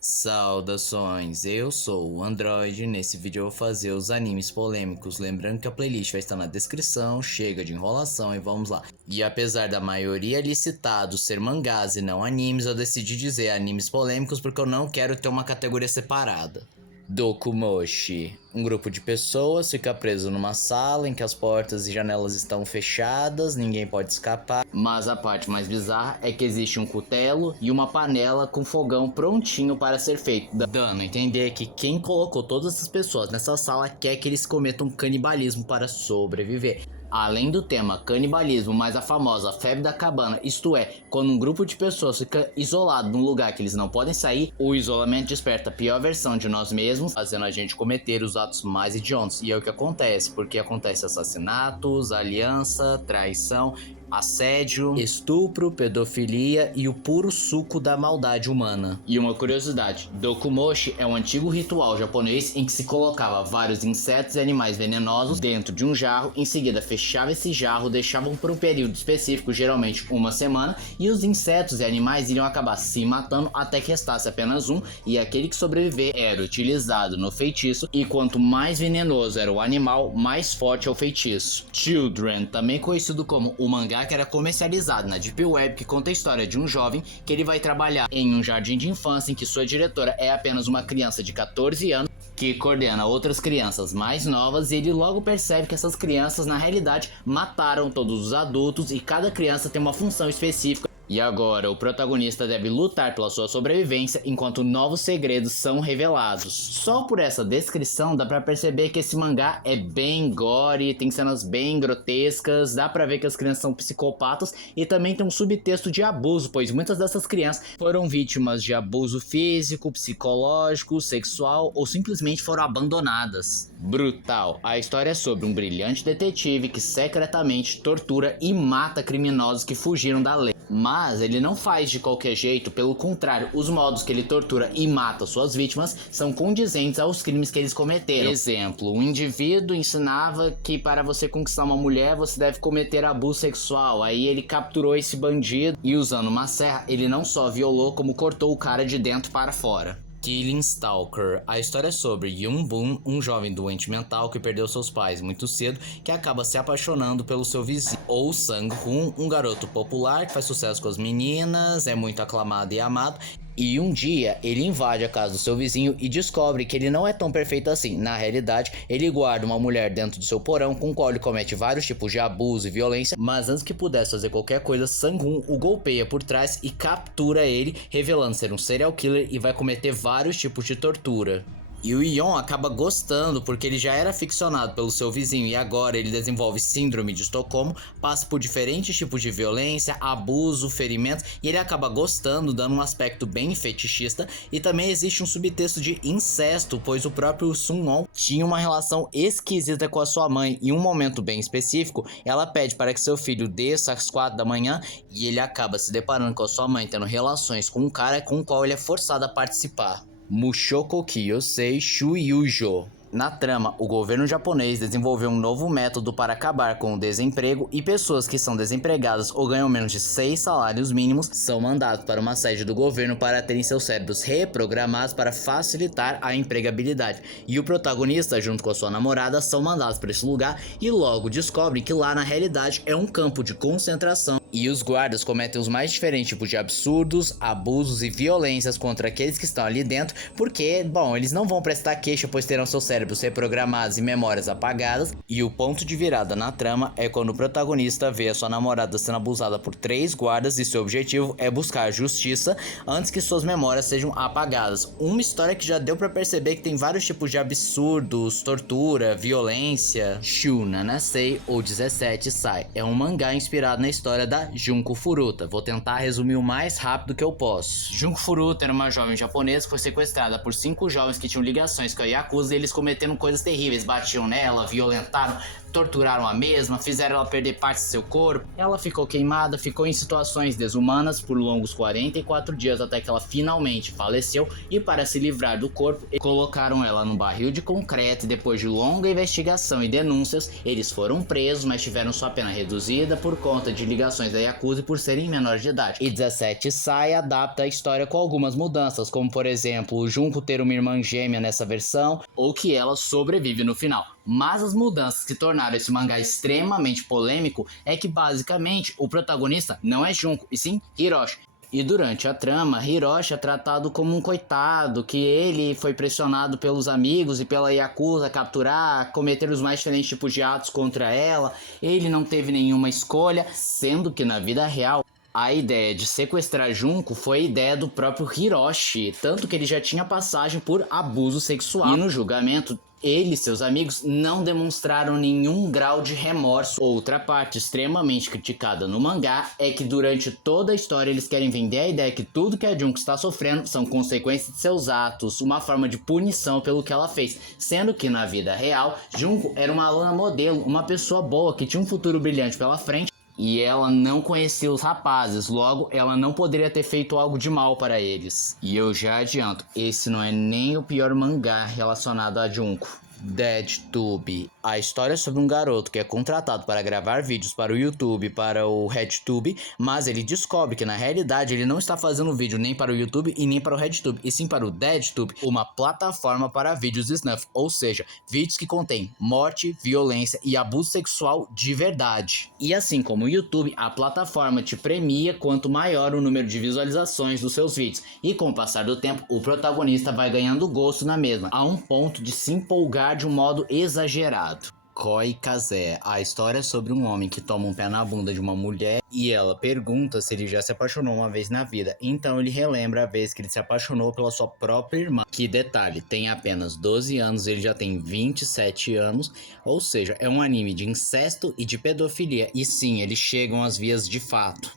Saudações, eu sou o Android. Nesse vídeo eu vou fazer os animes polêmicos. Lembrando que a playlist vai estar na descrição, chega de enrolação e vamos lá. E apesar da maioria ali citados ser mangás e não animes, eu decidi dizer animes polêmicos porque eu não quero ter uma categoria separada. Dokumoshi. Um grupo de pessoas fica preso numa sala em que as portas e janelas estão fechadas, ninguém pode escapar. Mas a parte mais bizarra é que existe um cutelo e uma panela com fogão prontinho para ser feito, dando a entender que quem colocou todas essas pessoas nessa sala quer que eles cometam canibalismo para sobreviver. Além do tema canibalismo, mais a famosa febre da cabana, isto é, quando um grupo de pessoas fica isolado num lugar que eles não podem sair, o isolamento desperta a pior versão de nós mesmos, fazendo a gente cometer os atos mais idiotas. E é o que acontece, porque acontece assassinatos, aliança, traição, assédio, estupro, pedofilia e o puro suco da maldade humana. E uma curiosidade, Dokumoshi é um antigo ritual japonês em que se colocava vários insetos e animais venenosos dentro de um jarro, em seguida fechava esse jarro, deixavam por um período específico, geralmente uma semana, e os insetos e animais iriam acabar se matando até que restasse apenas um, e aquele que sobreviver era utilizado no feitiço, e quanto mais venenoso era o animal, mais forte é o feitiço. Children, também conhecido como o mangá que era comercializado na Deep Web, que conta a história de um jovem que ele vai trabalhar em um jardim de infância em que sua diretora é apenas uma criança de 14 anos que coordena outras crianças mais novas, e ele logo percebe que essas crianças na realidade mataram todos os adultos e cada criança tem uma função específica. E agora o protagonista deve lutar pela sua sobrevivência enquanto novos segredos são revelados. Só por essa descrição dá pra perceber que esse mangá é bem gore, tem cenas bem grotescas, dá pra ver que as crianças são psicopatas e também tem um subtexto de abuso, pois muitas dessas crianças foram vítimas de abuso físico, psicológico, sexual ou simplesmente foram abandonadas. Brutal. A história é sobre um brilhante detetive que secretamente tortura e mata criminosos que fugiram da lei. Mas ele não faz de qualquer jeito, pelo contrário, os modos que ele tortura e mata suas vítimas são condizentes aos crimes que eles cometeram. Exemplo, um indivíduo ensinava que para você conquistar uma mulher você deve cometer abuso sexual, aí ele capturou esse bandido e usando uma serra ele não só violou como cortou o cara de dentro para fora. Killing Stalker. A história é sobre Yun-Bun, um jovem doente mental que perdeu seus pais muito cedo, que acaba se apaixonando pelo seu vizinho, ou Sang-Hun, um garoto popular que faz sucesso com as meninas, é muito aclamado e amado. E um dia ele invade a casa do seu vizinho e descobre que ele não é tão perfeito assim. Na realidade, ele guarda uma mulher dentro do seu porão com qual ele comete vários tipos de abuso e violência. Mas antes que pudesse fazer qualquer coisa, Sang-Hun o golpeia por trás e captura ele, revelando ser um serial killer e vai cometer vários tipos de tortura. E o Yon acaba gostando porque ele já era aficionado pelo seu vizinho e agora ele desenvolve síndrome de Estocolmo, passa por diferentes tipos de violência, abuso, ferimentos e ele acaba gostando, dando um aspecto bem fetichista. E também existe um subtexto de incesto, pois o próprio Sun-On tinha uma relação esquisita com a sua mãe. Em um momento bem específico, ela pede para que seu filho desça às 4 da manhã e ele acaba se deparando com a sua mãe tendo relações com um cara com o qual ele é forçado a participar. Mushoku Kyosei Shuryujo. Na trama, o governo japonês desenvolveu um novo método para acabar com o desemprego e pessoas que são desempregadas ou ganham menos de 6 salários mínimos são mandados para uma sede do governo para terem seus cérebros reprogramados para facilitar a empregabilidade. E o protagonista, junto com a sua namorada, são mandados para esse lugar e logo descobrem que lá na realidade é um campo de concentração. E os guardas cometem os mais diferentes tipos de absurdos, abusos e violências contra aqueles que estão ali dentro, porque, bom, eles não vão prestar queixa pois terão seus cérebros reprogramados e memórias apagadas. E o ponto de virada na trama é quando o protagonista vê a sua namorada sendo abusada por 3 guardas e seu objetivo é buscar justiça antes que suas memórias sejam apagadas. Uma história que já deu pra perceber que tem vários tipos de absurdos, tortura, violência. Shu Nanasei ou 17 Sai é um mangá inspirado na história da Junko Furuta. Vou tentar resumir o mais rápido que eu posso. Junko Furuta era uma jovem japonesa que foi sequestrada por 5 jovens que tinham ligações com a Yakuza e eles cometendo coisas terríveis, batiam nela, violentaram, torturaram a mesma, fizeram ela perder partes do seu corpo. Ela ficou queimada, ficou em situações desumanas por longos 44 dias até que ela finalmente faleceu, e para se livrar do corpo, colocaram ela num barril de concreto e depois de longa investigação e denúncias, eles foram presos, mas tiveram sua pena reduzida por conta de ligações da Yakuza e por serem menores de idade. E 17 Sai adapta a história com algumas mudanças, como por exemplo, o Junko ter uma irmã gêmea nessa versão, ou que ela sobrevive no final. Mas as mudanças que tornaram esse mangá extremamente polêmico é que basicamente o protagonista não é Junko, e sim Hiroshi. E durante a trama, Hiroshi é tratado como um coitado, que ele foi pressionado pelos amigos e pela Yakuza a capturar, cometer os mais diferentes tipos de atos contra ela. Ele não teve nenhuma escolha, sendo que na vida real a ideia de sequestrar Junko foi a ideia do próprio Hiroshi, tanto que ele já tinha passagem por abuso sexual. E no julgamento, ele e seus amigos não demonstraram nenhum grau de remorso. Outra parte extremamente criticada no mangá é que durante toda a história eles querem vender a ideia que tudo que a Junko está sofrendo são consequências de seus atos, uma forma de punição pelo que ela fez, sendo que na vida real, Junko era uma aluna modelo, uma pessoa boa que tinha um futuro brilhante pela frente, e ela não conhecia os rapazes, logo ela não poderia ter feito algo de mal para eles. E eu já adianto, esse não é nem o pior mangá relacionado a Junko. DeadTube, a história sobre um garoto que é contratado para gravar vídeos para o YouTube, para o RedTube, mas ele descobre que na realidade ele não está fazendo vídeo nem para o YouTube e nem para o RedTube, e sim para o DeadTube, uma plataforma para vídeos snuff, ou seja, vídeos que contêm morte, violência e abuso sexual de verdade. E assim como o YouTube, a plataforma te premia quanto maior o número de visualizações dos seus vídeos, e com o passar do tempo, o protagonista vai ganhando gosto na mesma, a um ponto de se empolgar de um modo exagerado. Koi Kaze, a história sobre um homem que toma um pé na bunda de uma mulher e ela pergunta se ele já se apaixonou uma vez na vida. Então ele relembra a vez que ele se apaixonou pela sua própria irmã. Que detalhe, tem apenas 12 anos, ele já tem 27 anos, ou seja, é um anime de incesto e de pedofilia. E sim, eles chegam às vias de fato.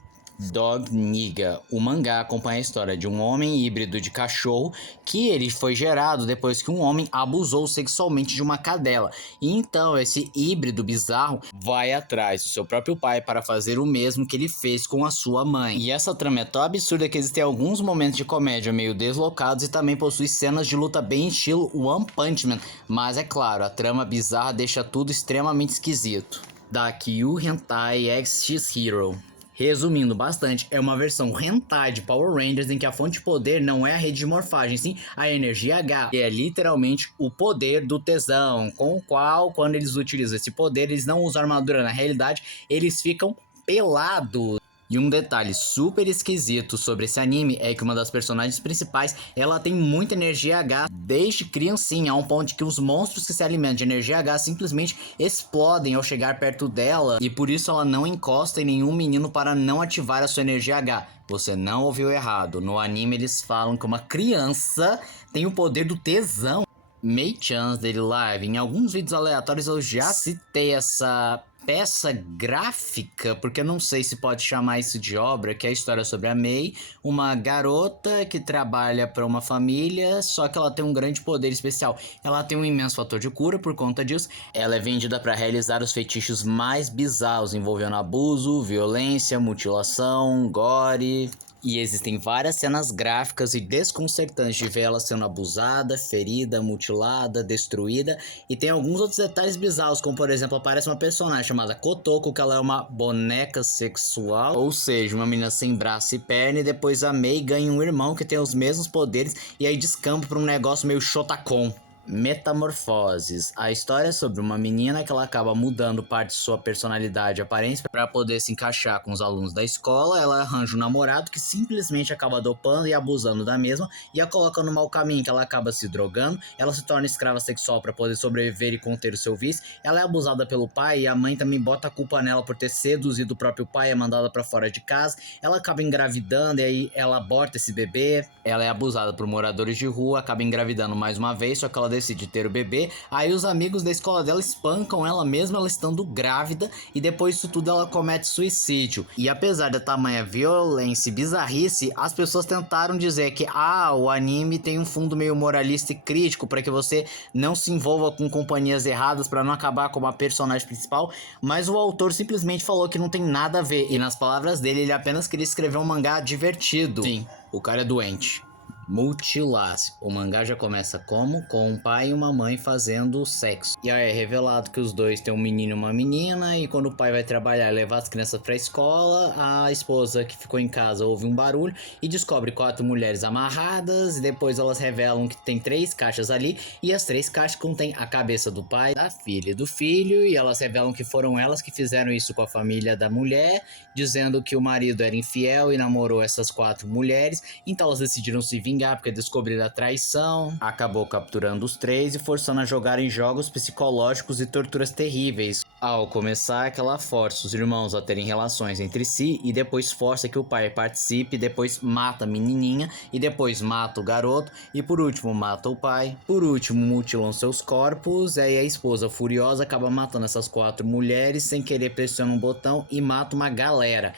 Dog Niga, o mangá acompanha a história de um homem híbrido de cachorro que ele foi gerado depois que um homem abusou sexualmente de uma cadela. E então esse híbrido bizarro vai atrás do seu próprio pai para fazer o mesmo que ele fez com a sua mãe. E essa trama é tão absurda que existem alguns momentos de comédia meio deslocados e também possui cenas de luta bem estilo One Punch Man. Mas é claro, a trama bizarra deixa tudo extremamente esquisito. Da Kyu Hentai X Hero. Resumindo bastante, é uma versão hentai de Power Rangers em que a fonte de poder não é a rede de morfagem, sim a energia H, que é literalmente o poder do tesão, com o qual, quando eles utilizam esse poder, eles não usam armadura, na realidade, eles ficam pelados. E um detalhe super esquisito sobre esse anime é que uma das personagens principais, ela tem muita energia H desde criancinha, a um ponto que os monstros que se alimentam de energia H simplesmente explodem ao chegar perto dela, e por isso ela não encosta em nenhum menino para não ativar a sua energia H. Você não ouviu errado, no anime eles falam que uma criança tem o poder do tesão. Mei-chan's Daily Live, em alguns vídeos aleatórios eu já citei essa peça gráfica, porque eu não sei se pode chamar isso de obra, que é a história sobre a Mei, uma garota que trabalha para uma família, só que ela tem um grande poder especial. Ela tem um imenso fator de cura por conta disso. Ela é vendida para realizar os feitiços mais bizarros, envolvendo abuso, violência, mutilação, gore. E existem várias cenas gráficas e desconcertantes de ver ela sendo abusada, ferida, mutilada, destruída. E tem alguns outros detalhes bizarros, como por exemplo, aparece uma personagem chamada Kotoko, que ela é uma boneca sexual, ou seja, uma menina sem braço e perna, e depois a Mei ganha um irmão que tem os mesmos poderes, e aí descamba pra um negócio meio Shotacon. Metamorfoses, a história é sobre uma menina que ela acaba mudando parte de sua personalidade e aparência para poder se encaixar com os alunos da escola. Ela arranja um namorado que simplesmente acaba dopando e abusando da mesma e a coloca no mau caminho, que ela acaba se drogando. Ela se torna escrava sexual para poder sobreviver e conter o seu vício. Ela é abusada pelo pai e a mãe também bota a culpa nela por ter seduzido o próprio pai e é mandada para fora de casa. Ela acaba engravidando e aí ela aborta esse bebê. Ela é abusada por moradores de rua, acaba engravidando mais uma vez, só que ela decide ter o bebê, aí os amigos da escola dela espancam ela mesmo ela estando grávida e depois disso tudo ela comete suicídio. E apesar da tamanha violência e bizarrice, as pessoas tentaram dizer que o anime tem um fundo meio moralista e crítico para que você não se envolva com companhias erradas para não acabar como a personagem principal, mas o autor simplesmente falou que não tem nada a ver e nas palavras dele ele apenas queria escrever um mangá divertido. Sim, o cara é doente. Mutilace. O mangá já começa como? Com um pai e uma mãe fazendo sexo. E aí é revelado que os dois têm um menino e uma menina, e quando o pai vai trabalhar e levar as crianças pra escola, a esposa que ficou em casa ouve um barulho e descobre 4 mulheres amarradas, e depois elas revelam que tem 3 caixas ali, e as 3 caixas contêm a cabeça do pai, da filha e do filho, e elas revelam que foram elas que fizeram isso com a família da mulher, dizendo que o marido era infiel e namorou essas 4 mulheres, então elas decidiram se vingar porque descobriram a traição, acabou capturando os 3 e forçando a jogarem jogos psicológicos e torturas terríveis. Ao começar, que ela força os irmãos a terem relações entre si e depois força que o pai participe, depois mata a menininha e depois mata o garoto e por último mata o pai. Por último mutilam seus corpos, aí a esposa furiosa acaba matando essas 4 mulheres sem querer, pressiona um botão e mata uma galera.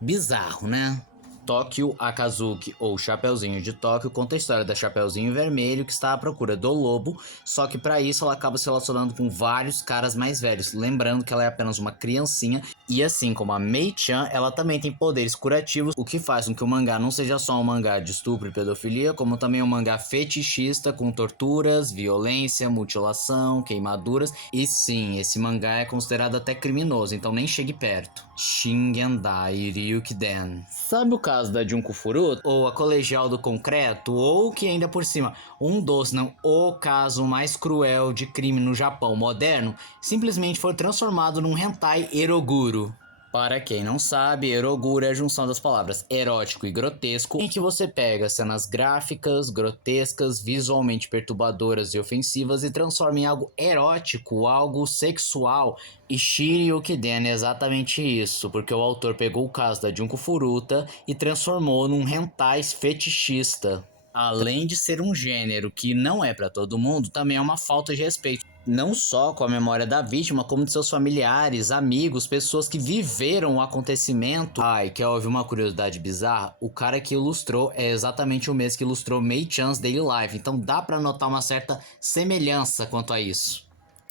Bizarro, né? Tóquio Akazuki, ou Chapeuzinho de Tóquio, conta a história da Chapeuzinho Vermelho que está à procura do lobo, só que para isso ela acaba se relacionando com vários caras mais velhos, lembrando que ela é apenas uma criancinha, e assim como a Mei-chan, ela também tem poderes curativos, o que faz com que o mangá não seja só um mangá de estupro e pedofilia, como também um mangá fetichista com torturas, violência, mutilação, queimaduras, e sim, esse mangá é considerado até criminoso, então nem chegue perto. Shingendai Ryukiden. Sabe o caso da Junko Furuta? Ou a Colegial do Concreto? Ou que ainda por cima, um dos, não o caso mais cruel de crime no Japão moderno, simplesmente foi transformado num hentai eroguro. Para quem não sabe, eroguro é a junção das palavras erótico e grotesco, em que você pega cenas gráficas, grotescas, visualmente perturbadoras e ofensivas e transforma em algo erótico, algo sexual. E Shiryu-kiden é exatamente isso, porque o autor pegou o caso da Junko Furuta e transformou num hentai fetichista. Além de ser um gênero que não é para todo mundo, também é uma falta de respeito. Não só com a memória da vítima, como de seus familiares, amigos, pessoas que viveram o acontecimento. Quer ouvir uma curiosidade bizarra? O cara que ilustrou é exatamente o mesmo que ilustrou Mei-chan's Daily Life, então dá pra notar uma certa semelhança quanto a isso.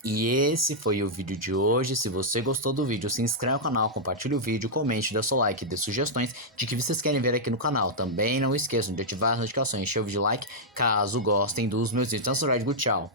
E esse foi o vídeo de hoje. Se você gostou do vídeo, se inscreve no canal, compartilhe o vídeo, comente, dê seu like, dê sugestões de que vocês querem ver aqui no canal. Também não esqueçam de ativar as notificações, encher o vídeo de like, caso gostem dos meus vídeos. Então, tchau.